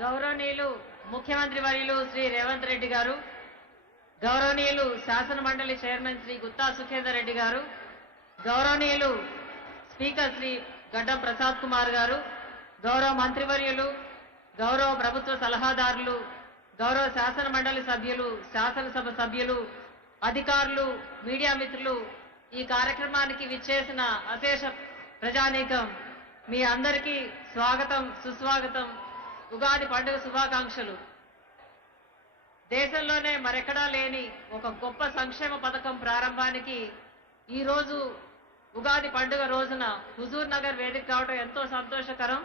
గౌరవనీయులు ముఖ్యమంత్రి వర్యులు శ్రీ రేవంత్ రెడ్డి గారు, గౌరవనీయులు శాసన మండలి చైర్మన్ శ్రీ గుత్తా సుఖేందర్ రెడ్డి గారు, గౌరవనీయులు స్పీకర్ శ్రీ గడ్డం ప్రసాద్ కుమార్ గారు, గౌరవ మంత్రివర్యులు, గౌరవ ప్రభుత్వ సలహాదారులు, గౌరవ శాసన మండలి సభ్యులు, శాసనసభ సభ్యులు, అధికారులు, మీడియా మిత్రులు, ఈ కార్యక్రమానికి విచ్చేసిన అశేష ప్రజానీకం మీ అందరికీ స్వాగతం, సుస్వాగతం. ఉగాది పండుగ శుభాకాంక్షలు. దేశంలోనే మరెక్కడా లేని ఒక గొప్ప సంక్షేమ పథకం ప్రారంభానికి ఈరోజు ఉగాది పండుగ రోజున హుజూర్ నగర్ వేదిక కావడం ఎంతో సంతోషకరం.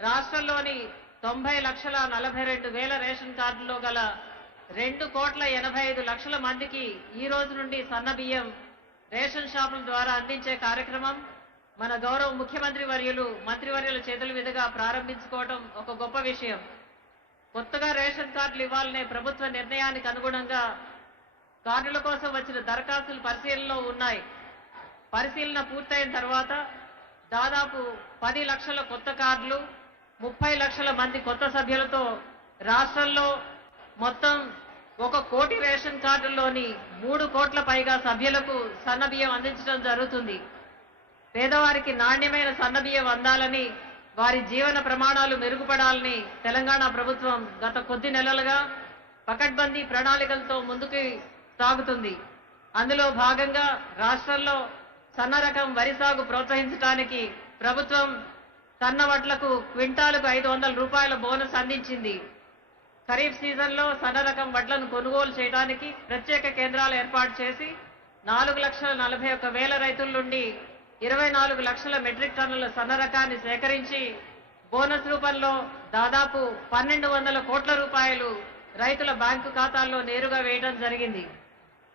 రాష్ట్రంలోని 90,42,000 రేషన్ కార్డుల్లో గల 2,85,00,000 మందికి ఈ రోజు నుండి సన్న బియ్యం రేషన్ షాపుల ద్వారా అందించే కార్యక్రమం మన గౌరవ ముఖ్యమంత్రి వర్యులు, మంత్రివర్యుల చేతుల మీదుగా ప్రారంభించుకోవడం ఒక గొప్ప విషయం. కొత్తగా రేషన్ కార్డులు ఇవ్వాలనే ప్రభుత్వ నిర్ణయానికి అనుగుణంగా కార్డుల కోసం వచ్చిన దరఖాస్తులు పరిశీలనలో ఉన్నాయి. పరిశీలన పూర్తయిన తర్వాత దాదాపు 10 లక్షల కొత్త కార్డులు, 30 లక్షల మంది కొత్త సభ్యులతో రాష్ట్రంలో మొత్తం 1 కోటి రేషన్ కార్డుల్లోని 3 కోట్ల పైగా సభ్యులకు సన్నబియ్యం అందించడం జరుగుతుంది. పేదవారికి నాణ్యమైన సన్నబియ్యం అందాలని, వారి జీవన ప్రమాణాలు మెరుగుపడాలని తెలంగాణ ప్రభుత్వం గత కొద్ది నెలలుగా పకడ్బందీ ప్రణాళికలతో ముందుకు సాగుతుంది. అందులో భాగంగా రాష్ట్రంలో సన్న రకం వరి సాగు ప్రోత్సహించడానికి ప్రభుత్వం సన్న వడ్లకు క్వింటాలకు 500 రూపాయల బోనస్ అందించింది. ఖరీఫ్ సీజన్లో సన్న రకం వడ్లను కొనుగోలు చేయడానికి ప్రత్యేక కేంద్రాలు ఏర్పాటు చేసి 4,41,000 రైతుల నుండి 24 లక్షల మెట్రిక్ టన్నుల సన్న రకాన్ని సేకరించి బోనస్ రూపంలో దాదాపు 1,200 కోట్ల రూపాయలు రైతుల బ్యాంకు ఖాతాల్లో నేరుగా వేయడం జరిగింది.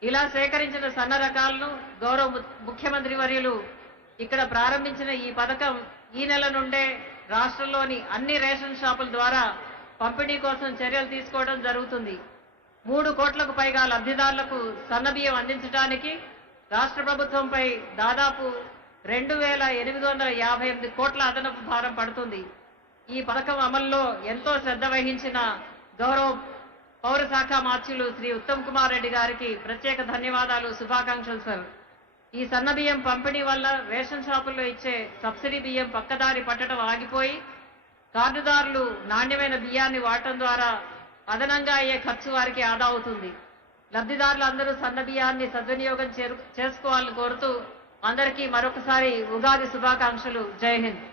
ఇలా సేకరించిన సన్న రకాలను గౌరవ ముఖ్యమంత్రి వర్యులు ఇక్కడ ప్రారంభించిన ఈ పథకం ఈ నెల నుండే రాష్ట్రంలోని అన్ని రేషన్ షాపుల ద్వారా పంపిణీ కోసం చర్యలు తీసుకోవడం జరుగుతుంది. 3 కోట్లకు పైగా లబ్ధిదారులకు సన్నబియ్యం అందించడానికి రాష్ట్ర ప్రభుత్వంపై దాదాపు 2,858 కోట్ల అదనపు భారం పడుతుంది. ఈ పథకం అమల్లో ఎంతో శ్రద్ధ వహించిన గౌరవ పౌర శాఖ మార్చులు శ్రీ ఉత్తమ్ కుమార్ రెడ్డి గారికి ప్రత్యేక ధన్యవాదాలు, శుభాకాంక్షలు సార్. ఈ సన్న బియ్యం పంపిణీ వల్ల రేషన్ షాపుల్లో ఇచ్చే సబ్సిడీ బియ్యం పక్కదారి పట్టడం ఆగిపోయి కార్డుదారులు నాణ్యమైన బియ్యాన్ని వాడటం ద్వారా అదనంగా అయ్యే ఖర్చు వారికి ఆదా అవుతుంది. లబ్ధిదారులు అందరూ సన్న బియ్యాన్ని సద్వినియోగం చేసుకోవాలని కోరుతూ అందరికీ మరొకసారి ఉగాది శుభాకాంక్షలు. జై హింద్.